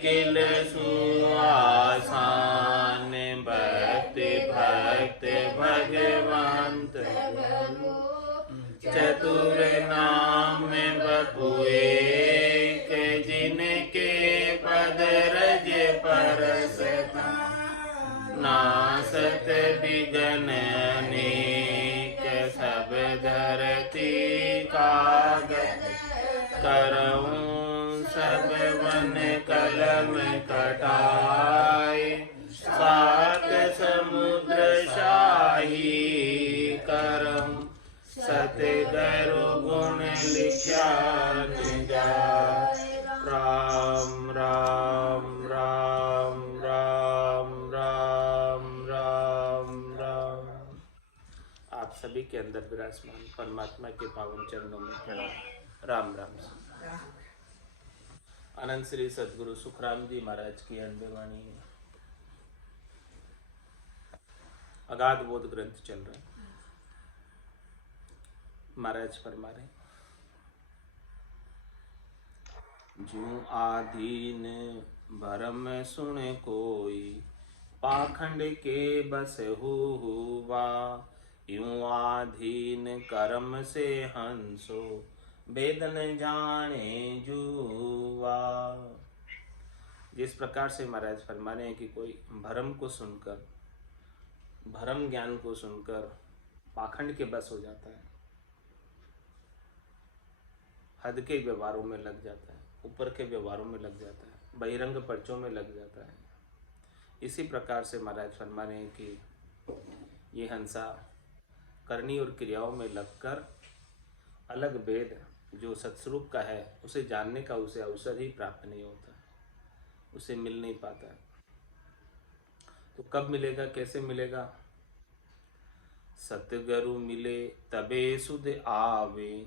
किल सुआसान, भक्ति भक्त भगवंत चतुर नाम बपुए, जिनके पद रज परस नासत विघ्न अनेक, सब धरती कागज करऊं सब वन कलम कटाए, सात समुद्र शाही करऊं सतगुरु गुण लिखा जाय। राम राम राम राम राम राम राम। आप सभी के अंदर विराजमान परमात्मा के पावन चरणों में प्रणाम। राम राम। अनंत श्री सद्गुरु सुखराम जी महाराज की अनबेवाणी है। अगाध बोध ग्रंथ चल रहा है। महाराज फरमा रहे, ज्यों आधीन भरम सुन कोई, पाखंड के बस हुआ, यूं आधीन कर्म से हंसो, वेदन जाने जुआ। जिस प्रकार से महाराज फरमा रहे हैं कि कोई भरम को सुनकर, भरम ज्ञान को सुनकर पाखंड के बस हो जाता है, हद के व्यवहारों में लग जाता है, ऊपर के व्यवहारों में लग जाता है, बहिरंग पर्चों में लग जाता है। इसी प्रकार से महाराज फरमा रहे हैं कि ये हंसा करनी और क्रियाओं में लगकर अलग भेद जो सत्स्वरूप का है उसे जानने का उसे अवसर ही प्राप्त नहीं होता, उसे मिल नहीं पाता है। तो कब मिलेगा, कैसे मिलेगा? सतगुरु मिले तबे सुध आवे,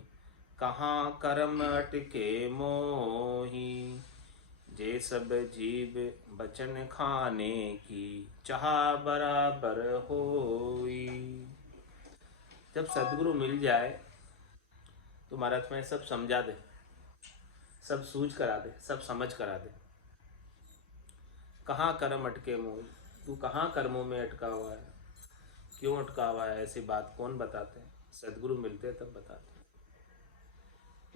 कहाँ कर्म अटके मोही, जे सब जीव बचन खाने की, चाह बराबर होई। जब सदगुरु मिल जाए तो महाराज में सब समझा दे, सब सूझ करा दे, सब समझ करा दे। कहाँ कर्म अटके मोही, तू कहाँ कर्मों में अटका हुआ है, क्यों अटका हुआ है, ऐसी बात कौन बताते हैं? सदगुरु मिलते तब बताते हैं।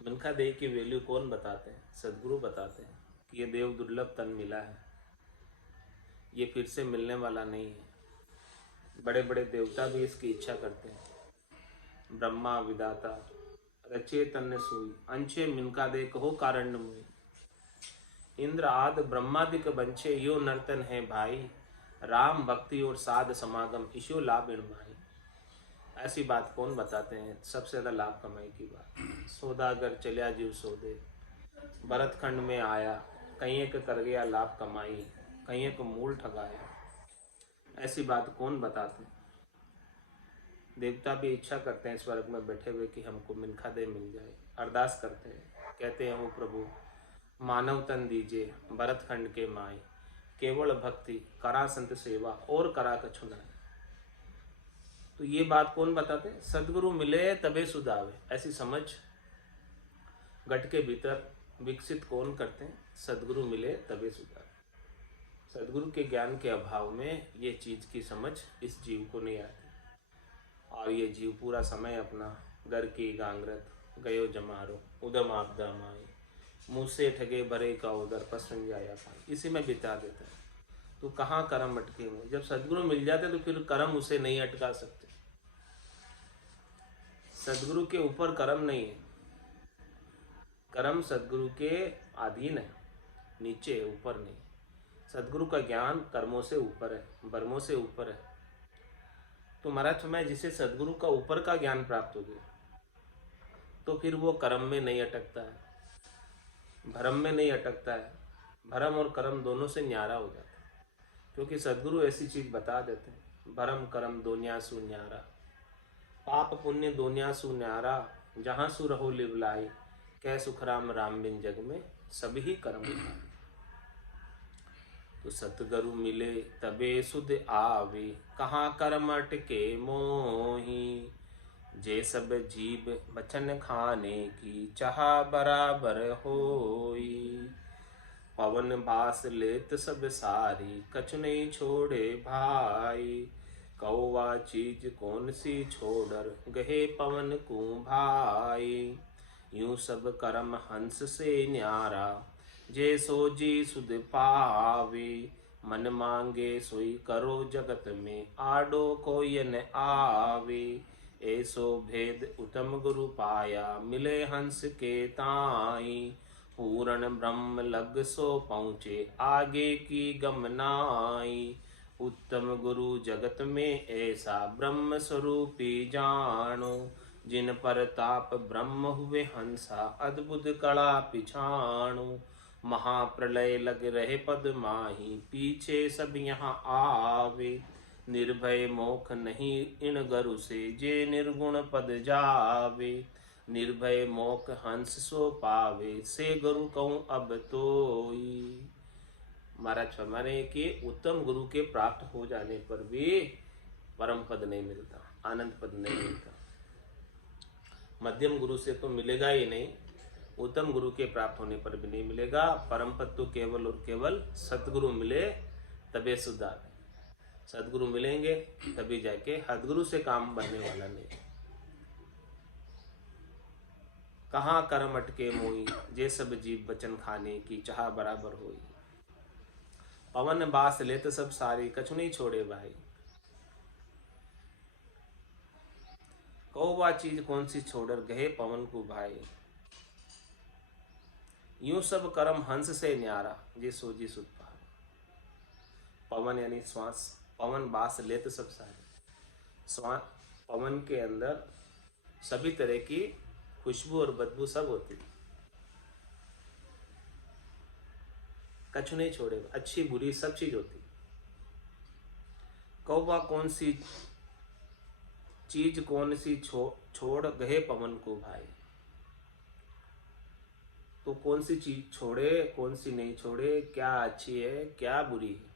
मिनखा देह की वैल्यू कौन बताते हैं? सदगुरु बताते हैं कि ये देव दुर्लभ तन मिला है, ये फिर से मिलने वाला नहीं है। बड़े बड़े देवता भी इसकी इच्छा करते हैं। ब्रह्मा विदाता रचे तन सुई, अंशे मिनका दे कहो कारण मुई, इंद्र आद ब्रह्मादिक बंशे यो नर्तन है भाई, राम भक्ति और साध समागम इशो लाभ इणमाई। ऐसी बात कौन बताते हैं? सबसे ज्यादा लाभ कमाई की बात। सौदागर चलिया जीव सौदे, भरत खंड में आया, कहीं एक कर गया लाभ कमाई, कहीं एक मूल ठगाया। ऐसी बात कौन बताते हैं? देवता भी इच्छा करते हैं स्वर्ग में बैठे हुए कि हमको मिनखा दे मिल जाए, अरदास करते हैं, कहते हैं, ओ प्रभु मानव तन दीजिए, भरत खंड के माई, केवल भक्ति करा संत सेवा और करा कछु नाय। तो ये बात कौन बताते? सदगुरु मिले तबे सुधावे। ऐसी समझ घट के भीतर विकसित कौन करते हैं? सदगुरु मिले तबे सुधावे। सदगुरु के ज्ञान के अभाव में ये चीज की समझ इस जीव को नहीं आती, और ये जीव पूरा समय अपना घर की गांगरत गयो जमारो, उदम आपदा माई, मुँह से ठगे भरे का उदर पसंद जाया पाई, इसी में बिता देता है। तो कहाँ कर्म अटके हुए? जब सदगुरु मिल जाते तो फिर कर्म उसे नहीं अटका सकते। सदगुरु के ऊपर कर्म नहीं है, कर्म सदगुरु के अधीन है, नीचे ऊपर नहीं। सदगुरु का ज्ञान कर्मों से ऊपर है, वर्मों से ऊपर है। तो महाराज मैं जिसे सदगुरु का ऊपर का ज्ञान प्राप्त हो गया तो फिर वो कर्म में नहीं अटकता है, भरम में नहीं अटकता है। भरम और कर्म दोनों से न्यारा हो जाता है, क्योंकि सदगुरु ऐसी चीज बता देते हैं, भरम कर्म दोनिया सु न्यारा, पाप पुण्य दोनिया सु न्यारा, जहाँ सु रहो लिवलाई, कह सुखराम राम बिन जग में सभी कर्म उठाए। तो सतगुरु मिले तबे सुध आवे, कहाँ कर्म अटके मोही, जे सब जीव बचन खाने की, चाह बराबर होई। पवन बास लेत सब सारी, कछु नहीं छोड़े भाई। कौवा चीज कौन सी छोड़र, गहे पवन को भाई। यूं सब कर्म हंस से न्यारा, जे सो जी सुध पावे। मन मांगे सोई करो जगत में, आडो कोई न आवे। ऐसो भेद उत्तम गुरु पाया, मिले हंस के ताई। पूर्ण ब्रह्म लग सो पहुँचे, आगे की गम नाई। उत्तम गुरु जगत में ऐसा, ब्रह्म स्वरूपी जानो। जिन पर ताप ब्रह्म हुए हंसा, अद्भुत कला पिछाणु। महाप्रलय लग रहे पद माही, पीछे सब यहाँ आवे। निर्भय मोख नहीं इन गरु से, जे निर्गुण पद जावे। निर्भय मोख हंस सो पावे, से गुरु कहूँ अब तोई। महाराज फरमा रहे कि उत्तम गुरु के प्राप्त हो जाने पर भी परम पद नहीं मिलता, आनंद पद नहीं मिलता। मध्यम गुरु से तो मिलेगा ही नहीं, उत्तम गुरु के प्राप्त होने पर भी नहीं मिलेगा। परम पद तो केवल और केवल सतगुरु मिले तबे सुधार। सदगुरु मिलेंगे तभी जाके, हदगुरु से काम बनने वाला नहीं। कहाँ कर्म अटके मोई, जे सब जीव बचन खाने की चाह बराबर होई। पवन बास लेत सब सारी, कछु नहीं छोड़े भाई। कौवा चीज कौन सी छोड़र, गहे पवन को भाई। यूं सब कर्म हंस से न्यारा, जे सोजी सुध पावे। पवन यानी श्वास, पवन बास लेत सब सारी। श्वास, पवन के अंदर सभी तरह की खुशबू और बदबू सब होती, कछु नहीं छोड़े, अच्छी बुरी सब चीज होती। कौवा कौन सी चीज कौन सी छोड़ गए पवन को भाई। तो कौन सी चीज छोड़े, कौन सी नहीं छोड़े, क्या अच्छी है क्या बुरी है,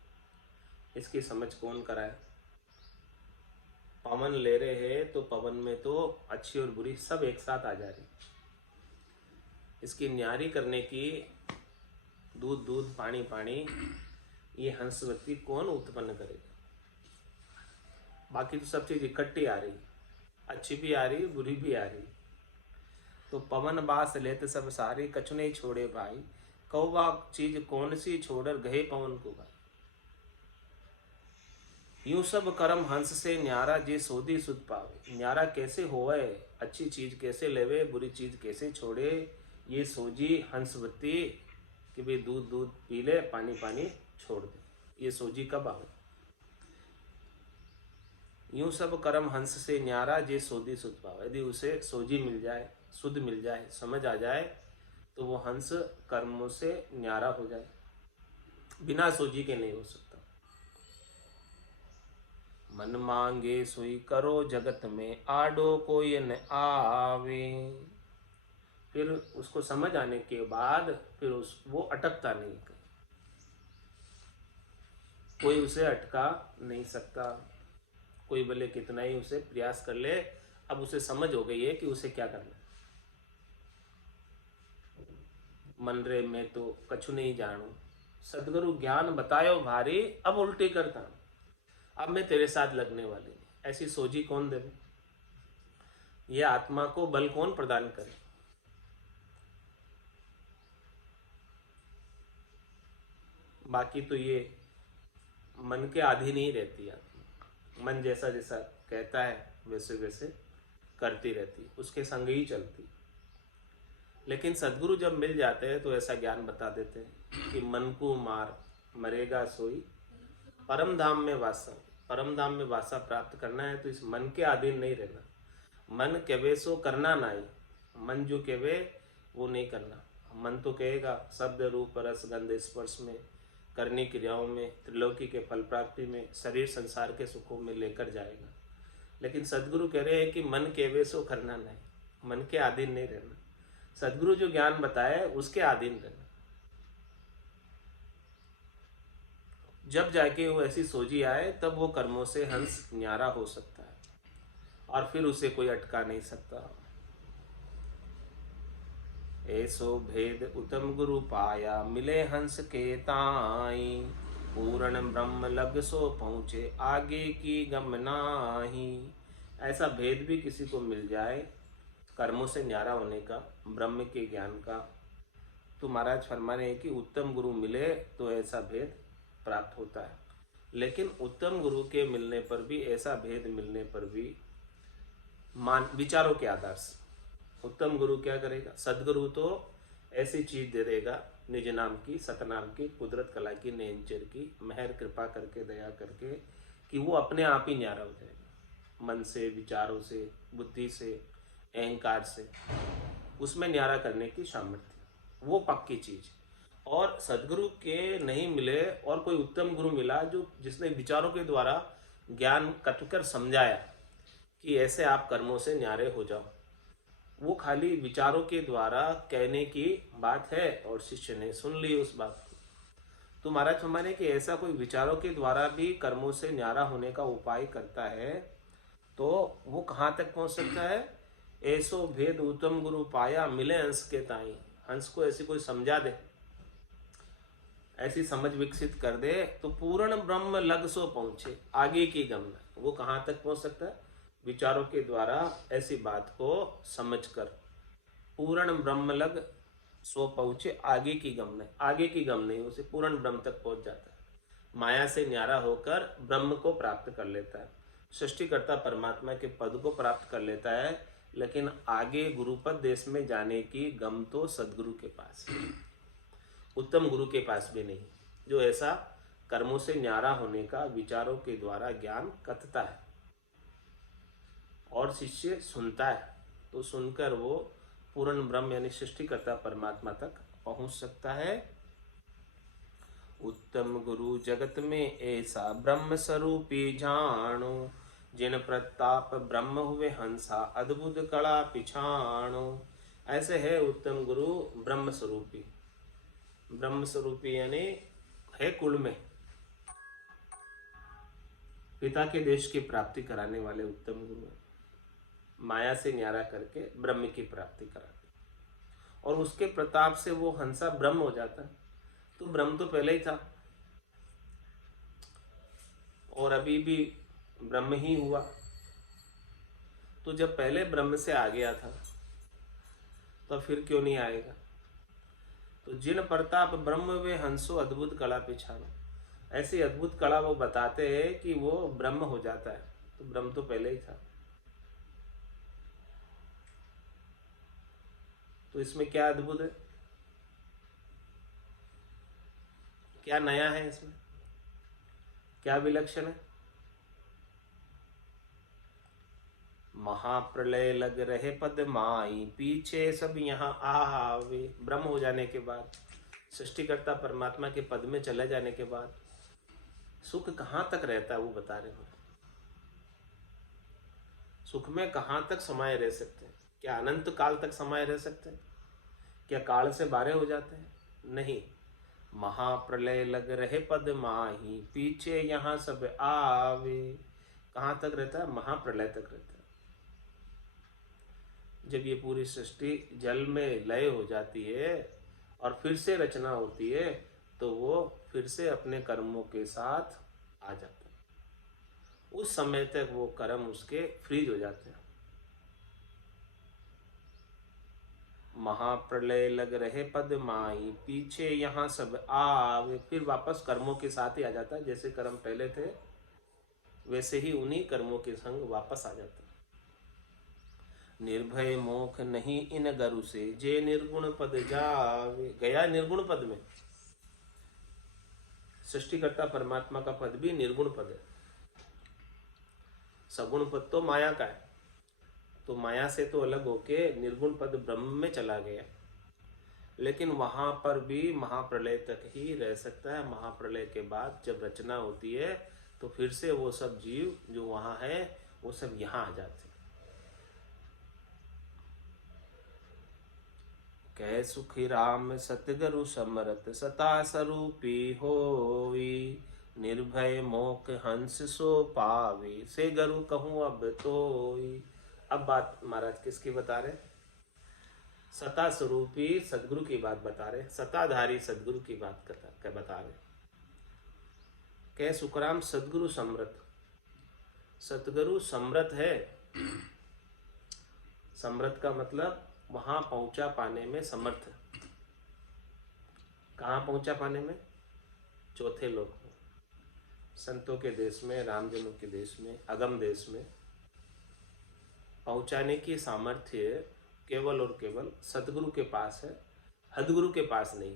इसकी समझ कौन कराए। पवन ले रहे हैं तो पवन में तो अच्छी और बुरी सब एक साथ आ जा रही। इसकी न्यारी करने की, दूध दूध पानी पानी, ये हंसवती कौन उत्पन्न करेगा। बाकी तो सब चीज इकट्ठी आ रही, अच्छी भी आ रही बुरी भी आ रही। तो पवन बास लेते सब सारी, कछु नहीं छोड़े भाई। कौवा चीज कौन सी छोड़र, गहे पवन को भाई। यूं सब कर्म हंस से न्यारा, जे सोधी सुध पावे। न्यारा कैसे होए, अच्छी चीज कैसे लेवे, बुरी चीज कैसे छोड़े, ये सोजी हंसवती कि भाई दूध दूध पी ले, पानी पानी छोड़ दे, ये सोजी कब आवे। यूं सब कर्म हंस से न्यारा, जे सोधी सुध पावे। यदि उसे सोजी मिल जाए, शुद्ध मिल जाए, समझ आ जाए, तो वो हंस कर्मों से न्यारा हो जाए, बिना सोजी के नहीं हो सकता। मन मांगे सोई करो जगत में, आडो कोई न आवे। फिर उसको समझ आने के बाद फिर वो अटकता नहीं, कोई उसे अटका नहीं सकता। कोई भले कितना ही उसे प्रयास कर ले, अब उसे समझ हो गई है कि उसे क्या करना। मन रे मैं तो कछु नहीं जानू, सदगुरु ज्ञान बतायो भारी, अब उल्टी करता हूं, अब मैं तेरे साथ लगने वाली नहीं। ऐसी सोझी कौन दे, ये आत्मा को बल कौन प्रदान करे। बाकी तो ये मन के अधीन ही रहती है आत्मा। मन जैसा जैसा कहता है वैसे वैसे करती रहती, उसके संग ही चलती। लेकिन सदगुरु जब मिल जाते हैं तो ऐसा ज्ञान बता देते हैं कि मन को मार, मरेगा सोई परम धाम में वासा। परम धाम में वासा प्राप्त करना है तो इस मन के अधीन नहीं रहना। मन कहे सो करना नहीं, मन जो कहे वो नहीं करना। मन तो कहेगा शब्द रूप रस गंध स्पर्श में, करनी क्रियाओं में, त्रिलोकी के फल प्राप्ति में, शरीर संसार के सुखों में लेकर जाएगा। लेकिन सदगुरु कह रहे हैं कि मन कहे सो करना नहीं, मन के अधीन नहीं रहना। सदगुरु जो ज्ञान बताए उसके अधीन रहना। जब जाके वो ऐसी सोझी आए तब वो कर्मों से हंस न्यारा हो सकता है और फिर उसे कोई अटका नहीं सकता। ऐसो भेद उत्तम गुरु पाया, मिले हंस के ताई। पूर्ण ब्रह्म लग सो पहुँचे, आगे की गम नाही। ऐसा भेद भी किसी को मिल जाए कर्मों से न्यारा होने का, ब्रह्म के ज्ञान का, तो महाराज फरमा रहे हैं कि उत्तम गुरु मिले तो ऐसा भेद प्राप्त होता है। लेकिन उत्तम गुरु के मिलने पर भी, ऐसा भेद मिलने पर भी मान विचारों के आधार से उत्तम गुरु क्या करेगा? सदगुरु तो ऐसी चीज दे देगा निज नाम की, सतनाम की, कुदरत कला की, नेचर की, मेहर कृपा करके, दया करके, कि वो अपने आप ही न्यारा हो जाएगा। मन से, विचारों से, बुद्धि से, अहंकार से उसमें न्यारा करने की सामर्थ्य, वो पक्की चीज। और सदगुरु के नहीं मिले और कोई उत्तम गुरु मिला जो जिसने विचारों के द्वारा ज्ञान कटकर समझाया कि ऐसे आप कर्मों से न्यारे हो जाओ, वो खाली विचारों के द्वारा कहने की बात है और शिष्य ने सुन ली उस बात को। तो महाराज हमारे कि ऐसा कोई विचारों के द्वारा भी कर्मों से न्यारा होने का उपाय करता है तो वो कहाँ तक पहुंच सकता है? ऐसो भेद उत्तम गुरु पाया, मिले हंस के ताई। हंस को ऐसी कोई समझा दे, ऐसी समझ विकसित कर दे तो पूर्ण ब्रह्म लग सो पहुंचे, आगे की गम। वो कहाँ तक पहुंच सकता है? विचारों के द्वारा ऐसी बात को समझकर पूर्ण ब्रह्म लग सो पहुंचे, आगे की गम नहीं। आगे की गम नहीं, उसे पूर्ण ब्रह्म तक पहुंच जाता है। माया से न्यारा होकर ब्रह्म को प्राप्त कर लेता है, सृष्टिकर्ता परमात्मा के पद को प्राप्त कर लेता है। लेकिन आगे गुरुपद देश में जाने की गम तो सदगुरु के पास है, उत्तम गुरु के पास भी नहीं, जो ऐसा कर्मों से न्यारा होने का विचारों के द्वारा ज्ञान कथता है और शिष्य सुनता है। तो सुनकर वो पूर्ण ब्रह्म यानी सृष्टिकर्ता परमात्मा तक पहुंच सकता है। उत्तम गुरु जगत में ऐसा ब्रह्म स्वरूपी जानो, जिन प्रताप ब्रह्म हुए हंसा, अद्भुत कला पिछाणो। ऐसे है उत्तम गुरु ब्रह्म स्वरूपी। ब्रह्म स्वरूपी यानी है कुल में, पिता के देश की प्राप्ति कराने वाले उत्तम गुरु है। माया से न्यारा करके ब्रह्म की प्राप्ति कराते और उसके प्रताप से वो हंसा ब्रह्म हो जाता। तो ब्रह्म तो पहले ही था और अभी भी ब्रह्म ही हुआ। तो जब पहले ब्रह्म से आ गया था तो फिर क्यों नहीं आएगा? तो जिन प्रताप ब्रह्म वे हंसो, अद्भुत कला पिछानो। ऐसी अद्भुत कला वो बताते हैं कि वो ब्रह्म हो जाता है। तो ब्रह्म तो पहले ही था। तो इसमें क्या अद्भुत है, क्या नया है इसमें, क्या विलक्षण है? महाप्रलय लग रहे पद माई, पीछे सब यहाँ आवे। ब्रह्म हो जाने के बाद, सृष्टिकर्ता परमात्मा के पद में चले जाने के बाद सुख कहाँ तक रहता है वो बता रहे हैं। सुख में कहाँ तक समाये रह सकते हैं? क्या अनंत काल तक समाये रह सकते हैं? क्या काल से बारे हो जाते हैं? नहीं। महाप्रलय लग रहे पद माही, पीछे यहाँ सब आवे। कहाँ तक रहता है? महाप्रलय तक रहता है। जब ये पूरी सृष्टि जल में लय हो जाती है और फिर से रचना होती है तो वो फिर से अपने कर्मों के साथ आ जाता है। उस समय तक वो कर्म उसके फ्रीज हो जाते हैं। महाप्रलय लग रहे पद माई, पीछे यहाँ सब आवे। फिर वापस कर्मों के साथ ही आ जाता है। जैसे कर्म पहले थे वैसे ही उन्हीं कर्मों के संग वापस आ जाता है। निर्भय मोख नहीं इन गरु से, जे निर्गुण पद जावे। गया निर्गुण पद में। सृष्टिकर्ता परमात्मा का पद भी निर्गुण पद है। सगुण पद तो माया का है, तो माया से तो अलग होके निर्गुण पद ब्रह्म में चला गया। लेकिन वहां पर भी महाप्रलय तक ही रह सकता है। महाप्रलय के बाद जब रचना होती है तो फिर से वो सब जीव जो वहां है वो सब यहाँ आ जाते हैं। कह सुखी राम सतगुरु समरत, सता स्वरूपी होई। निर्भय मोक हंस सो पावे, से गुरु कहूँ अब तोई। अब बात महाराज किसकी बता रहे? सता स्वरूपी सदगुरु की बात बता रहे, सताधारी सदगुरु की बात बता रहे। कह सुखराम सदगुरु समृत, सतगुरु समृत है। समृत का मतलब वहां पहुंचा पाने में समर्थ। कहाँ पहुंचा पाने में? चौथे लोक में, संतों के देश में, रामजनों के देश में, अगम देश में पहुंचाने की सामर्थ्य केवल और केवल सतगुरु के पास है, हदगुरु के पास नहीं।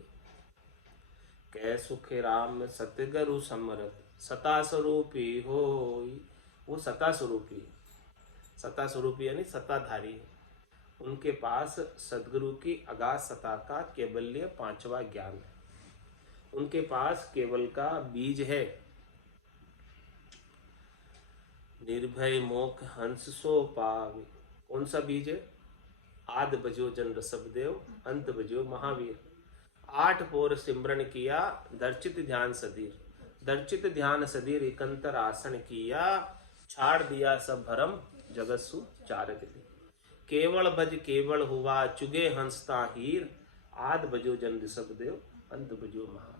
कह सुखे राम सतगुरु समरथ, सता स्वरूपी हो। वो सता स्वरूपी, सता स्वरूपी यानी सत्ताधारी है। उनके पास सदगुरु की अगाध सता का केवल्य पांचवा ज्ञान है। उनके पास केवल का बीज है। निर्भय मोख हंस सो पावे। कौन सा बीज है? आद बजो जन ऋषभदेव, अंत बजो महावीर। 8 पोर सिमरन किया, दर्चित ध्यान सदीर। दर्चित ध्यान सदीर एकंतर आसन किया, छाड़ दिया सब भरम जगतसु चार दिली। केवल भज केवल हुआ चुगे हंसता हीर, आद बजो जन ऋषभदेव, अंत बजो महावीर।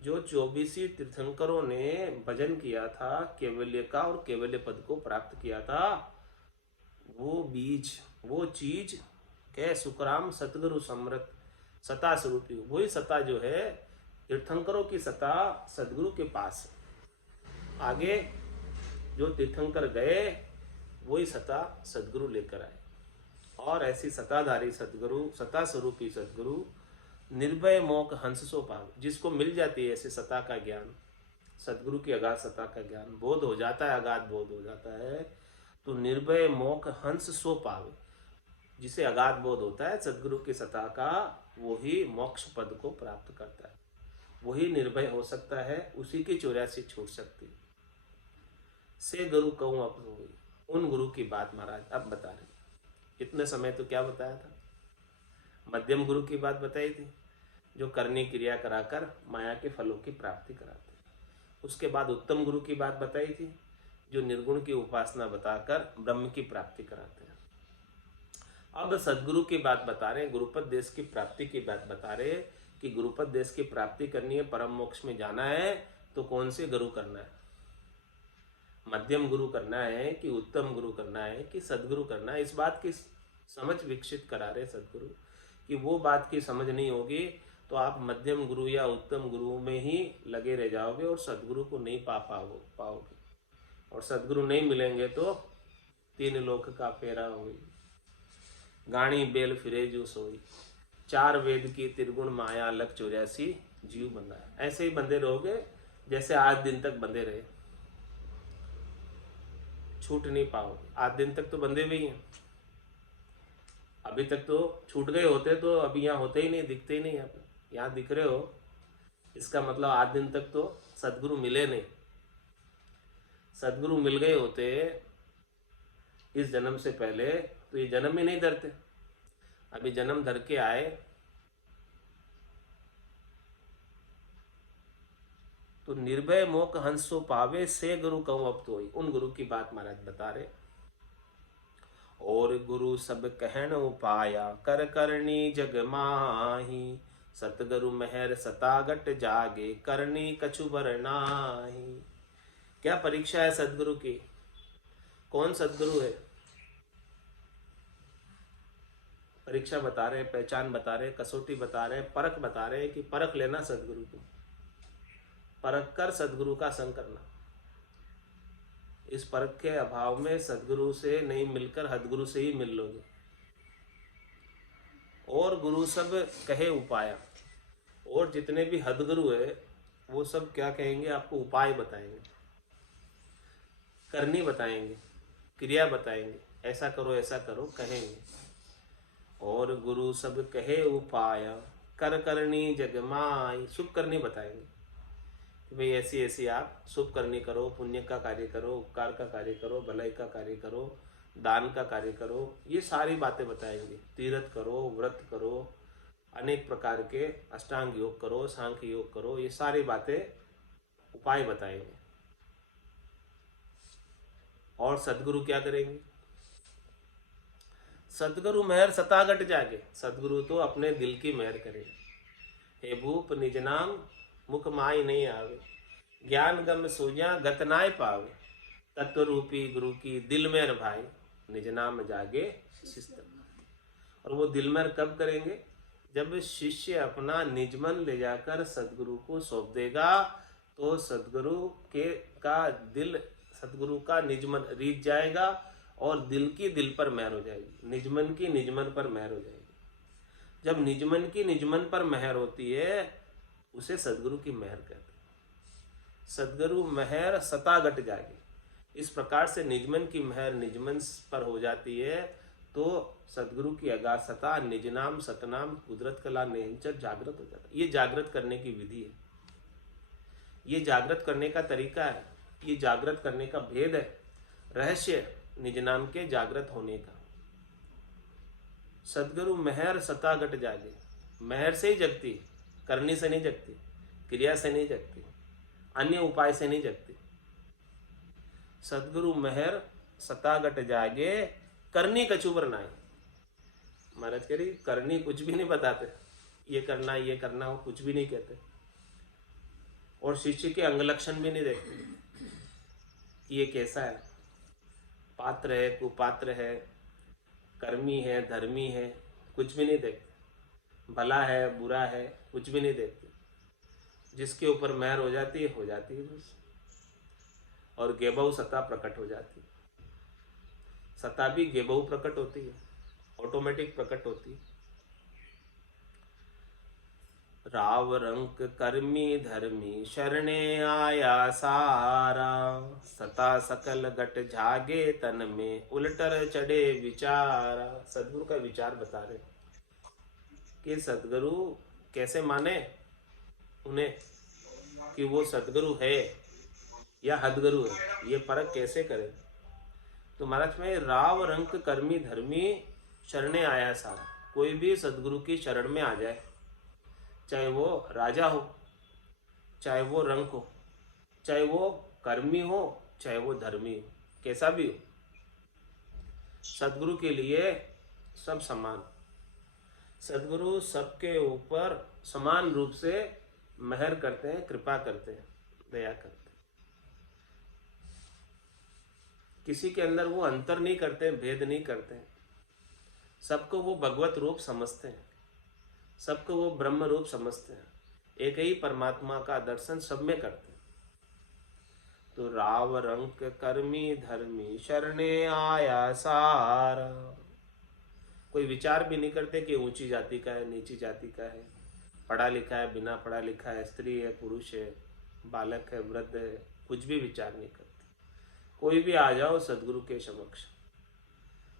जो 24 तीर्थंकरों ने भजन किया था केवल्य का और केवल्य पद को प्राप्त किया था, वो बीज, वो चीज कह सुखराम सतगुरु समृत, सता स्वरूपी। वही सता जो है तीर्थंकरों की सता सदगुरु के पास है। आगे जो तीर्थंकर गए वही सता सदगुरु लेकर आए। और ऐसी सताधारी सदगुरु, सता स्वरूपी सदगुरु निर्भय मोक हंस सो पाव, जिसको मिल जाती है ऐसे सता का ज्ञान, सदगुरु की अगाध सता का ज्ञान बोध हो जाता है, अगाध बोध हो जाता है, तो निर्भय मोक हंस सो पावे। जिसे अगाध बोध होता है सदगुरु की सता का, वही मोक्ष पद को प्राप्त करता है, वही निर्भय हो सकता है, उसी की 84 छूट सकती। से गुरु कहूँ अब हुई, उन गुरु की बात महाराज अब बता रहे। इतने समय तो क्या बताया था? मध्यम गुरु की बात बताई थी, जो करनी क्रिया कराकर माया के फलों की प्राप्ति कराते। उसके बाद उत्तम गुरु की बात बताई थी, जो निर्गुण की उपासना बताकर ब्रह्म की प्राप्ति कराते हैं। अब सदगुरु की बात बता रहे हैं, गुरुपद देश की प्राप्ति की बात बता रहे हैं कि गुरुपद देश की प्राप्ति करनी है, परम मोक्ष में जाना है, तो कौन से गुरु करना है? मध्यम गुरु करना है कि उत्तम गुरु करना है कि सदगुरु करना है? इस बात की समझ विकसित करा रहे सदगुरु कि वो बात की समझ नहीं होगी तो आप मध्यम गुरु या उत्तम गुरु में ही लगे रह जाओगे और सदगुरु को नहीं पाओगे। और सदगुरु नहीं मिलेंगे तो 3 लोक का फेरा हुई, गाणी बेल फिरे जो सोई, 4 वेद की त्रिगुण माया लख 84 जीव बंधा। ऐसे ही बंधे रहोगे जैसे आज दिन तक बंधे रहे, छूट नहीं पाओगे। आज दिन तक तो बंधे हुए हैं, अभी तक तो छूट गए होते तो अभी यहाँ होते ही नहीं, दिखते ही नहीं। यहाँ दिख रहे हो, इसका मतलब आज दिन तक तो सदगुरु मिले नहीं। सदगुरु मिल गए होते इस जन्म से पहले तो ये जन्म ही नहीं धरते। अभी जन्म धर के आए, तो निर्भय मोक हंसो पावे, से गुरु कहूँ अब तो। उन गुरु की बात महाराज बता रहे। और गुरु सब कहन उपाया, कर करनी जग माही, सतगुरु मेहर सतागट जागे, करनी कछु बर नाही। क्या परीक्षा है सदगुरु की? कौन सदगुरु है? परीक्षा बता रहे, पहचान बता रहे, कसौटी बता रहे, परख बता रहे कि परख लेना सदगुरु को, परख कर सदगुरु का संग करना। इस परख के अभाव में सदगुरु से नहीं मिलकर हदगुरु से ही मिल लोगे। और गुरु सब कहे उपाया, और जितने भी हदगुरु है वो सब क्या कहेंगे? आपको उपाय बताएंगे, करनी बताएंगे, क्रिया बताएंगे, ऐसा करो कहेंगे। और गुरु सब कहे उपाय, कर करनी जग माई, शुभ करनी बताएंगे कि भाई ऐसी ऐसी आप शुभ करनी करो, पुण्य का कार्य करो, उपकार का कार्य करो, भलाई का कार्य करो, दान का कार्य करो, ये सारी बातें बताएंगे। तीर्थ करो, व्रत करो, अनेक प्रकार के अष्टांग योग करो, सांख्य योग करो, ये सारी बातें उपाय बताएंगे। और सदगुरु क्या करेंगे? सतगुरु मेहर सतागट जागे, सतगुरु तो अपने दिल की मेहर करे। हे भूप निज नाम मुख माई नहीं आवे, ज्ञान गम सोया गत नाय पावे, तत्व रूपी गुरु की दिल मेहर भाई, निज नाम जागे शिस्त। और वो दिल मेहर कब करेंगे? जब शिष्य अपना निजमन ले जाकर सदगुरु को सौंप देगा, तो सदगुरु के का दिल, सदगुरु का निजमन रीत जाएगा और दिल की दिल पर मेहर हो जाएगी, निजमन की निजमन पर मेहर हो जाएगी। जब निजमन की निजमन पर मेहर होती है, उसे सदगुरु की मेहर कहते हैं। सदगुरु मेहर सतागट जागे। इस प्रकार से निजमन की मेहर निजमन पर हो जाती है, तो सदगुरु की अगाध सता निज नाम सतनाम कुदरत कला नेंचर जागृत हो जाता है। ये जागृत करने की विधि है, ये जागृत करने का तरीका है, ये जागृत करने का भेद है, रहस्य निज नाम के जागृत होने का। सदगुरु मेहर सतागट जागे, मेहर से ही जगती, करनी से नहीं जगती, क्रिया से नहीं जगती, अन्य उपाय से नहीं जगती। सदगुरु मेहर सतागट जागे, करनी कछु बनाए। महाराज कह रही करनी कुछ भी नहीं बताते, ये करना ये करना, वो कुछ भी नहीं कहते। और शिष्य के अंग लक्षण भी नहीं देखते कि ये कैसा है, पात्र है कुपात्र है, कर्मी है धर्मी है, कुछ भी नहीं देखते। भला है बुरा है, कुछ भी नहीं देखते। जिसके ऊपर मेहर हो जाती है बस। और गेबहु सता प्रकट हो जाती है। सता भी गेबहु प्रकट होती है, ऑटोमेटिक प्रकट होती है। राव रंक कर्मी धर्मी शरणे आया सारा, सता सकल गट जागे तन में उलटर चढ़े विचारा। सदगुरु का विचार बता रहे कि सदगुरु कैसे माने उन्हें, कि वो सदगुरु है या हदगुरु है, ये फर्क कैसे करें। तो महाराज में राव रंक कर्मी धर्मी शरणे आया सारा, कोई भी सदगुरु की शरण में आ जाए, चाहे वो राजा हो, चाहे वो रंक हो, चाहे वो कर्मी हो, चाहे वो धर्मी हो, कैसा भी हो, सदगुरु के लिए सब समान। सदगुरु सबके ऊपर समान रूप से मेहर करते हैं, कृपा करते हैं, दया करते हैं। किसी के अंदर वो अंतर नहीं करते, भेद नहीं करते। सबको वो भगवत रूप समझते हैं, सबको वो ब्रह्म रूप समझते हैं, एक ही परमात्मा का दर्शन सब में करते हैं। तो राव रंक कर्मी धर्मी शरणे आया सारा, कोई विचार भी नहीं करते कि ऊंची जाति का है नीची जाति का है, पढ़ा लिखा है बिना पढ़ा लिखा है, स्त्री है पुरुष है, बालक है वृद्ध है, कुछ भी विचार नहीं करते। कोई भी आ जाओ सदगुरु के समक्ष,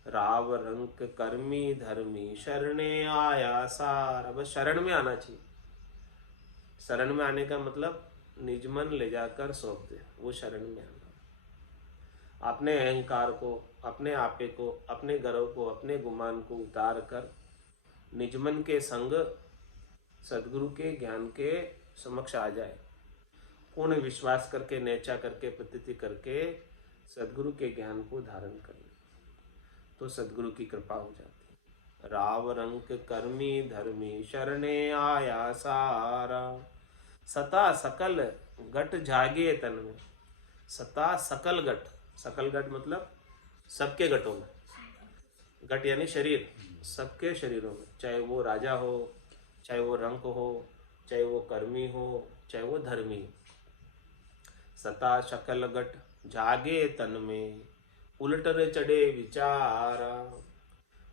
राव रंक कर्मी धर्मी शरणे आया सारा, बस शरण में आना चाहिए। शरण में आने का मतलब निजमन ले जाकर सौंप दे, वो शरण में आना। अपने अहंकार को, अपने आपे को, अपने गर्व को, अपने गुमान को उतार कर निजमन के संग सदगुरु के ज्ञान के समक्ष आ जाए, पूर्ण विश्वास करके नेचा करके प्रतीति करके सदगुरु के ज्ञान को धारण कर ले, तो सदगुरु की कृपा हो जाती है। राव रंक कर्मी धर्मी शरणे आया सारा, सता सकल गट जागे तन में। सता सकल गट, सकल गट मतलब सबके गटों में, गट यानी शरीर, सबके शरीरों में, चाहे वो राजा हो, चाहे वो रंक हो, चाहे वो कर्मी हो, चाहे वो धर्मी हो। सता सकल गट जागे तन में उलटर चढ़े विचारा,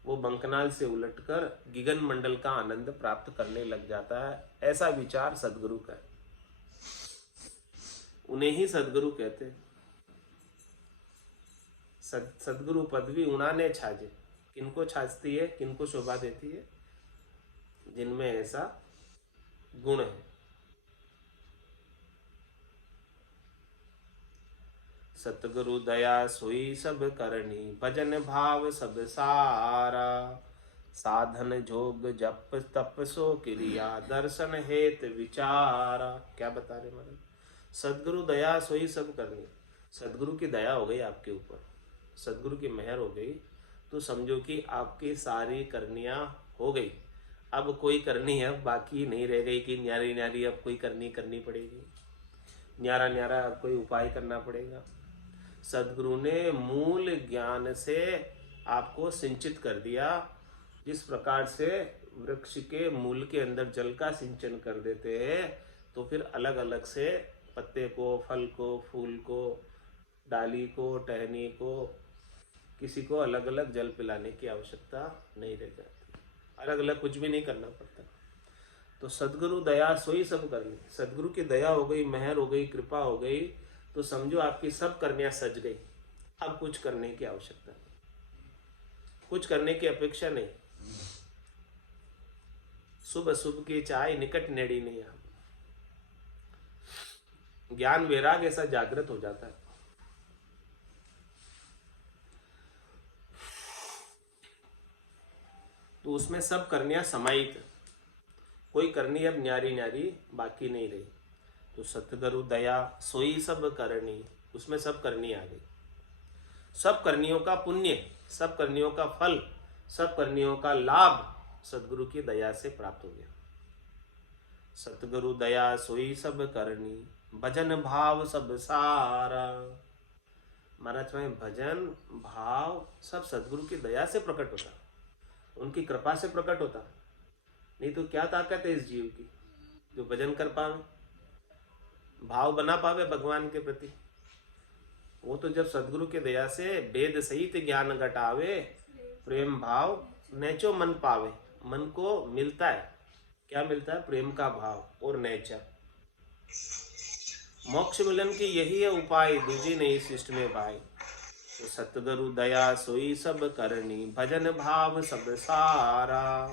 वो बंकनाल से उलटकर गिगन मंडल का आनंद प्राप्त करने लग जाता है। ऐसा विचार सदगुरु का है, उन्हें ही सदगुरु कहते हैं। सदगुरु पदवी उन्हाने छाजे, किनको छाजती है, किनको शोभा देती है, जिनमें ऐसा गुण है। सतगुरु दया सोई सब करनी, भजन भाव सब सारा, साधन जोग जप तप सो क्रिया, दर्शन हेत विचारा। क्या बता रहे महाराज, सदगुरु दया सोई सब करनी। सदगुरु की दया हो गई आपके ऊपर, सदगुरु की मेहर हो गई, तो समझो कि आपकी सारी करनियाँ हो गई। अब कोई करनी है बाकी नहीं रह गई कि न्यारी न्यारी अब कोई करनी करनी पड़ेगी, न्यारा न्यारा अब कोई उपाय करना पड़ेगा। सदगुरु ने मूल ज्ञान से आपको सिंचित कर दिया। जिस प्रकार से वृक्ष के मूल के अंदर जल का सिंचन कर देते हैं, तो फिर अलग अलग से पत्ते को, फल को, फूल को, डाली को, टहनी को, किसी को अलग अलग जल पिलाने की आवश्यकता नहीं रह जाती, अलग अलग कुछ भी नहीं करना पड़ता। तो सदगुरु दया सोई सब करनी। सदगुरु की दया हो गई, मेहर हो गई, कृपा हो गई, तो समझो आपकी सब करनियां सज गई। अब कुछ करने की आवश्यकता नहीं, कुछ करने की अपेक्षा नहीं। शुभ अशुभ की चाय निकट नेड़ी नहीं। आप ज्ञान वैराग ऐसा जागृत हो जाता है। तो उसमें सब करनियां समाहित, कोई करनी अब न्यारी न्यारी बाकी नहीं रही। तो सतगुरु दया सोई सब करनी, उसमें सब करनी आ गई। सब करनियों का पुण्य, सब करनियों का फल, सब करनियों का लाभ सदगुरु की दया से प्राप्त हो गया। सतगुरु दया सोई सब करनी, भजन भाव सब सारा। महाराज में भजन भाव सब सदगुरु की दया से प्रकट होता, उनकी कृपा से प्रकट होता। नहीं तो क्या ताकत है इस जीव की जो भजन कर पावे, भाव बना पावे भगवान के प्रति। वो तो जब सदगुरु के दया से वेद सहित ज्ञान घटावे, प्रेम भाव नेचो मन पावे। मन को मिलता है, क्या मिलता है? प्रेम का भाव और नेचा। मोक्ष मिलन की यही है उपाय, दूजी नहीं सृष्ट में भाई। तो सतगुरु दया सोई सब करनी, भजन भाव सब सारा।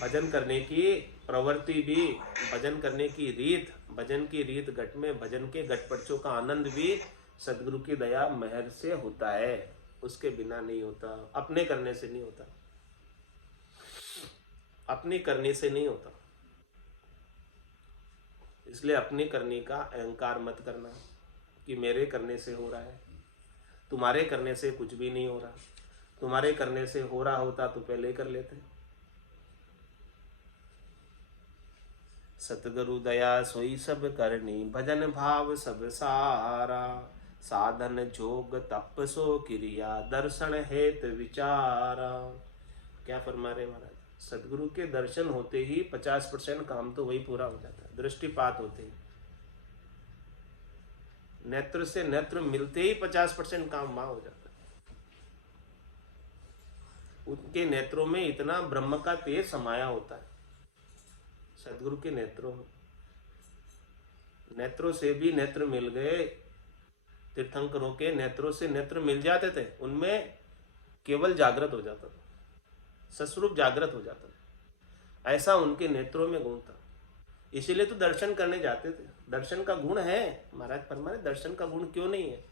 भजन करने की प्रवृत्ति भी, भजन करने की रीत, भजन की रीत घट में भजन के घटपटचों का आनंद भी सदगुरु की दया मेहर से होता है, उसके बिना नहीं होता, अपने करने से नहीं होता, अपनी करने से नहीं होता। इसलिए अपनी करने का अहंकार मत करना कि मेरे करने से हो रहा है, तुम्हारे करने से कुछ भी नहीं हो रहा। तुम्हारे करने से हो रहा होता तो पहले कर लेते। सतगुरु दया सोई सब करनी, भजन भाव सब सारा। साधन जोग तप सो क्रिया, दर्शन हेत विचारा। क्या फरमा रहे महाराज? सदगुरु के दर्शन होते ही 50% काम तो वही पूरा हो जाता है। दृष्टिपात होते ही, नेत्र से नेत्र मिलते ही 50% काम वहां हो जाता है। उनके नेत्रों में इतना ब्रह्म का तेज समाया होता है। सदगुरु के नेत्रों में, नेत्रों से भी नेत्र मिल गए। तीर्थंकरों के नेत्रों से नेत्र मिल जाते थे, उनमें केवल जागृत हो जाता था, सस्वरूप जागृत हो जाता था। ऐसा उनके नेत्रों में गुण था, इसीलिए तो दर्शन करने जाते थे। दर्शन का गुण है, महाराज फरमा रहे, दर्शन का गुण क्यों नहीं है?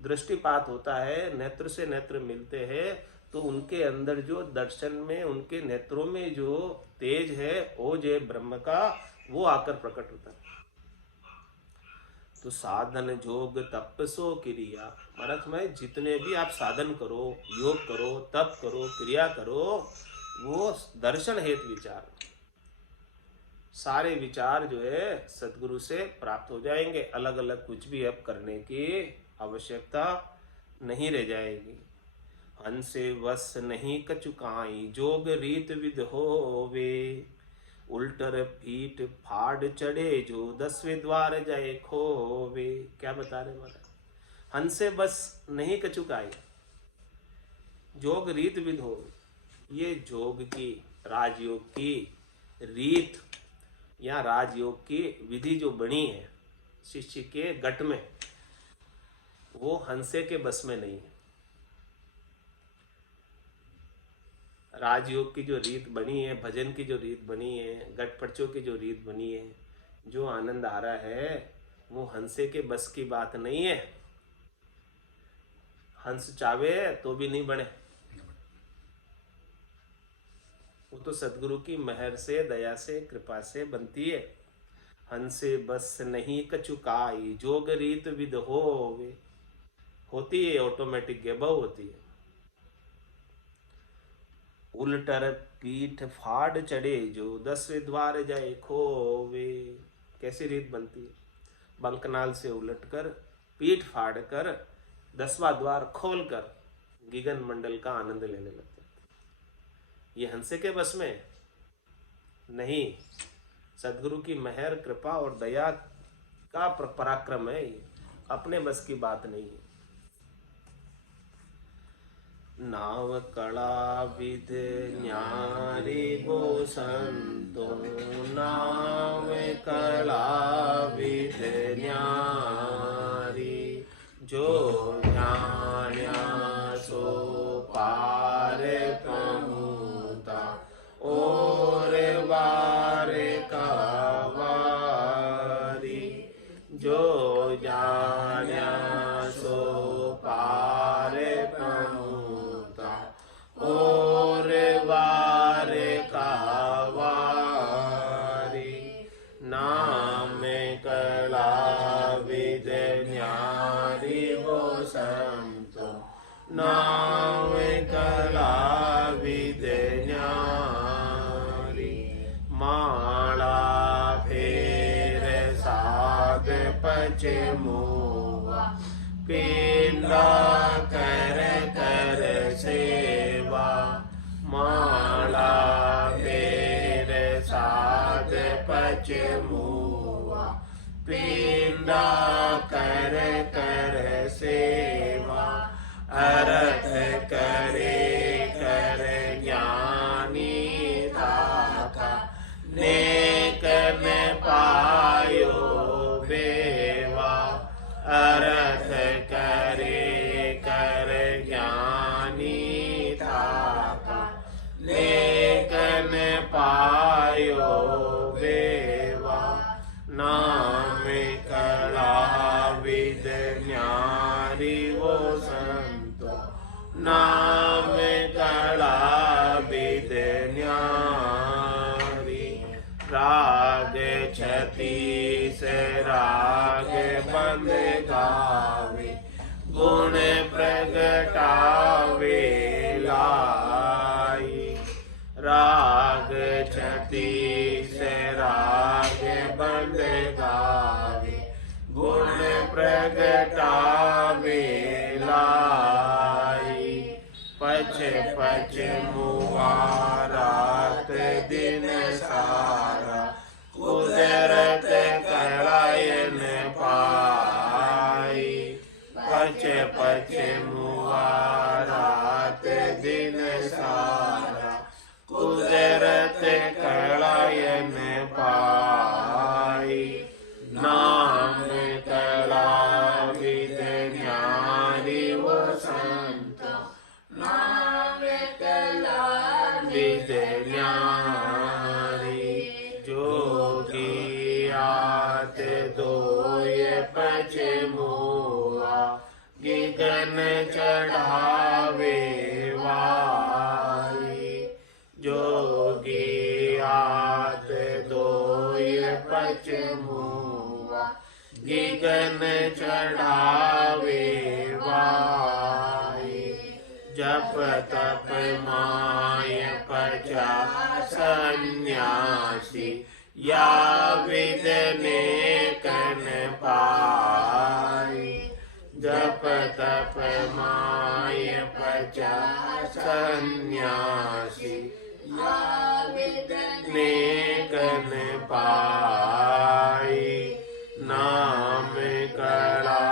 दृष्टिपात होता है, नेत्र से नेत्र मिलते हैं, तो उनके अंदर जो दर्शन में, उनके नेत्रों में जो तेज है, ओज है ब्रह्म का, वो आकर प्रकट होता है। तो साधन जोग तप सो क्रिया। महाराज में जितने भी आप साधन करो, योग करो, तप करो, क्रिया करो, वो दर्शन हेतु विचार, सारे विचार जो है सदगुरु से प्राप्त हो जाएंगे। अलग अलग कुछ भी अब करने की आवश्यकता नहीं रह जाएगी। हंसे वस नहीं कचुकाई, जोग रीत विध होवे। उल्टर फीट फाड़ चढ़े, जो 10वें द्वार जाए खोवे। क्या बता रहे महाराज? हंसे बस नहीं कचुकाई, जोग रीत विध हो। ये जोग की, राजयोग की रीत या राजयोग की विधि जो बनी है शिष्य के गट में, वो हंसे के बस में नहीं है। राजयोग की जो रीत बनी है, भजन की जो रीत बनी है, गटपड़चों की जो रीत बनी है, जो आनंद आ रहा है, वो हंसे के बस की बात नहीं है। हंस चावे तो भी नहीं बने, वो तो सदगुरु की मेहर से, दया से, कृपा से बनती है। हंसे बस नहीं कचुकाई, जोग रीत विध होवे। होती है ऑटोमेटिक, गेबव होती है। उलटर पीठ फाड़ चढ़े जो 10 द्वार जाए खोवे। कैसी रीत बनती है? बंकनाल से उलटकर पीठ फाड़ कर 10वां द्वार खोलकर गिगन मंडल का आनंद लेने लग जाते। ये हंसे के बस में नहीं, सदगुरु की मेहर कृपा और दया का पराक्रम है, ये अपने बस की बात नहीं है। नाव कला विध न्यारी गो संतो, नाव कला विध न्यारी, जो न्याण्या सो पार पमुता, और वार का वारी, जो जान्या सो पार पमुता, और वार का वारी। नाम कला विद न्यारी वो संतो, नाम कला विद न्यारी। माला फेर साध पचे मुआ, पीला कर कर सेवा। माला फेर साध पचे मुआ, पीला कर कर सेवा। अर्थ करे कर ज्ञानी दाता, नेक में पायो बेवा। अर्थ करे कर ज्ञानी दाता, नेक में पायो बेवा। नाम कला विद न्यारी वो संतो, नाम कला विद न्यारी। राग छतीस राग बंद गावे, गुण प्रगटावे लाई। राग छतीस राग बंद गावे, गुण प्रगटावे लाई। पछ पछ मुआ रात दिन सारा, कुदरत कलायन पाई। पछ पछ मुआ रात दिन सारा, कुदरत कलायन पाई। नाम कला विद न्यारी वो संतो, नाम कला विद न्यारी। जोगी आत दोय पचे मुआ, गिगन चढ़ावे वाली। जोगी आत दोय पच मुआ, गिगन चढ़ावे वाई। जप तप माय पचा सन्यासी, या विद नेकन पाई। जप तप माय पचा सन्यासी, या विद नेकन पाई। नाम कला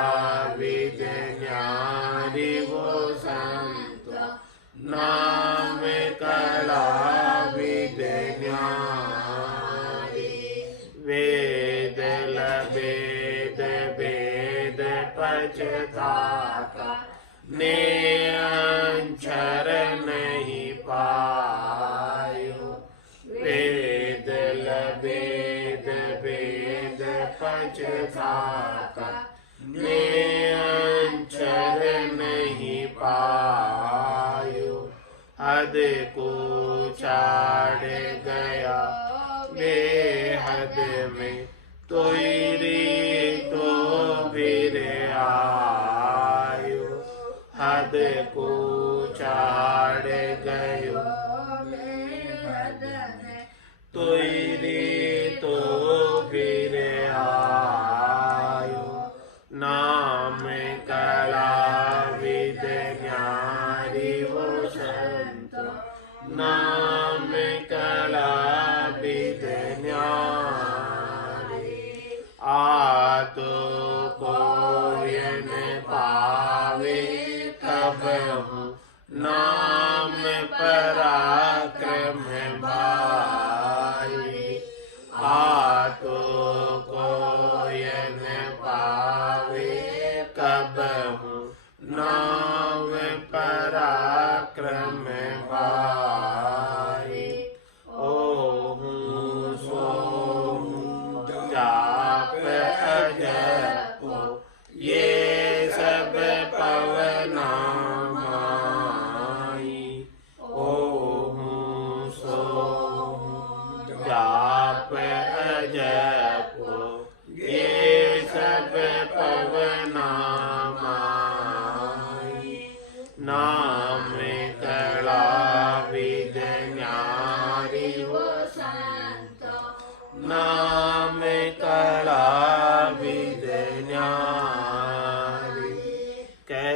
विद न्यारी वो संतो, नाम कला विद न्यारी। वेद लवेद वेद पचताता, ने अंचर नहीं पायो। वेद लवेद वेद पचताता, ने अंचर नहीं पायो। हद को छाड़ गया बेहद में, तोयरी तो फिर आयो। हद को छाड़ गयो तुयरी तो फिर आयो। नाम कला विद न्यारी वो संत, नाम कला विद न्यारी। आतो कोयन पावे कबहु, नाम पराक्रम भाई। आतो कोयन पावे कबहु, नाम पराक्रम भाई। ओहु सोहु जाप अजपो, ये सब पवना माई। ओहु सोहु जाप अजपो, ये सब पवना माई। नाम कला विद न्यारी वो संत, नाम कला विद न्यारी। कै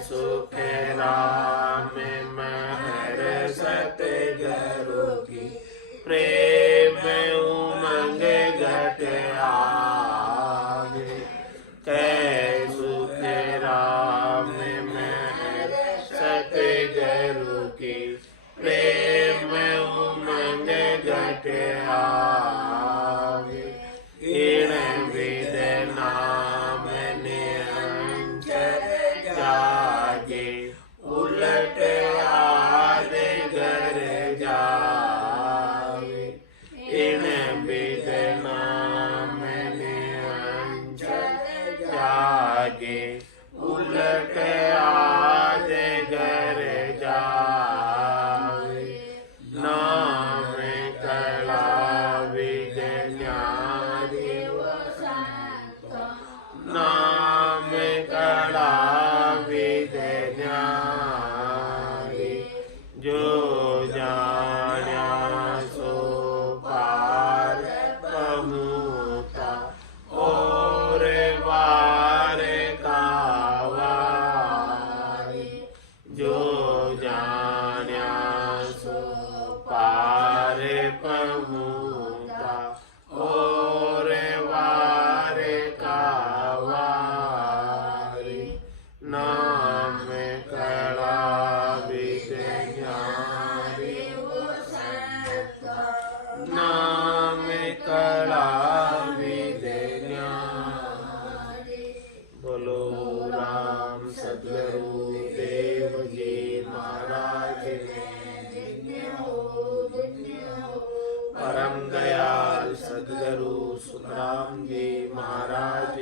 सुख राम महर सतगुरु की, प्रेम उमंग घट आवे। कै सुख राम महर सतगुरु की, प्रेम उमंग घट आवे। इन विद नाम निरंजन जागे, उलट आदि घर जावे। इन विद नाम निरंजन जागे, उलट आदि घर जावे। नाम कला विद न्यारी वो संत, नाम कला विद न्यारी। जो जान्या सो पार पहुँचा, और वार का वारी। जो जान्या सो पार पहुँचा, और वार का वारी। नाम कला विद न्यारी वो संत, नाम कला विद न्यारी। बोलो राम सद्गुरु देव जी महाराज परम दयाल सद्गुरु सुखराम जी महाराज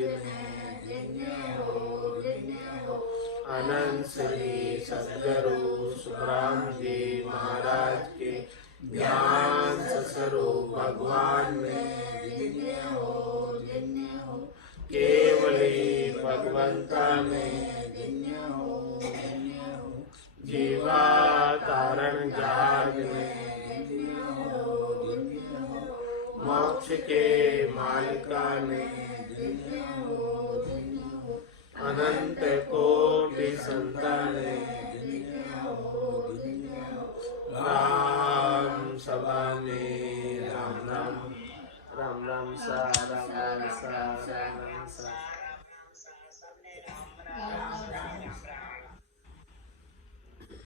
अनंत श्री सद्गुरु सुखराम जी महाराज के ज्ञान स्वरूप भगवान में केवली भगवंता में जीवा कारण जाग में मोक्ष के मालिका ने अनंत कोटि संताने राम सभा में राम राम राम राम सा राम राम सा राम राम सा।